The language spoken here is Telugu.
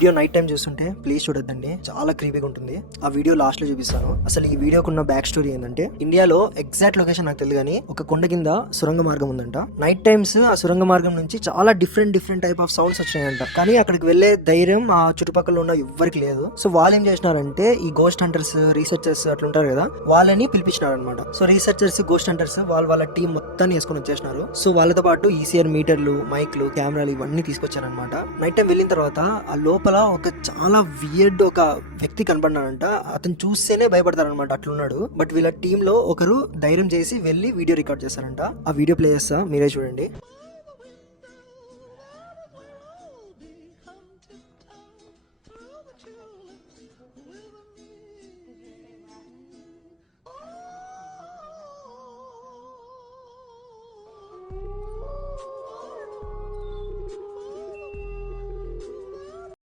వీడియో నైట్ టైం చూస్తుంటే ప్లీజ్ చూడొద్దండి, చాలా క్రీపీగా ఉంటుంది. ఆ వీడియో లాస్ట్ లో చూపిస్తాను. అసలు ఈ వీడియోకున్న బ్యాక్ స్టోరీ ఏంటంటే, ఇండియాలో ఎగ్జాక్ట్ లొకేషన్ నాకు తెలియదు కానీ ఒక కొండ కింద సురంగ మార్గం ఉందంట. నైట్ టైమ్స్ ఆ సురంగ మార్గం నుంచి చాలా డిఫరెంట్ టైప్ ఆఫ్ సౌండ్స్ వచ్చినాయంట. కానీ అక్కడికి వెళ్లే ధైర్యం ఆ చుట్టుపక్కల ఉన్న ఎవ్వరికి లేదు. సో వాళ్ళు ఏం చేసినారంటే, ఈ గోస్ట్ హంటర్స్, రీసెర్చర్స్ అట్లుంటారు కదా, వాళ్ళని పిలిపించినారనమాట. సో రీసెర్చర్స్, గోస్ట్ హంటర్స్ వాళ్ళ టీం మొత్తాన్ని వేసుకొని వచ్చేసినారు. సో వాళ్ళతో పాటు ఈసీఆర్ మీటర్లు, మైక్లు, కెమెరాలు ఇవన్నీ తీసుకొచ్చారనమాట. నైట్ టైం వెళ్ళిన తర్వాత ఆ లోపల ఒక చాలా వియర్డ్ ఒక వ్యక్తి కనబడినాడంట. అతను చూస్తేనే భయపడతారనమాట, అట్లున్నాడు. బట్ వీళ్ళ టీమ్ లో ఒకరు ధైర్యం చేసి వెళ్ళి వీడియో రికార్డ్ చేస్తారంట. ఆ వీడియో ప్లే చేస్తా, మీరే చూడండి.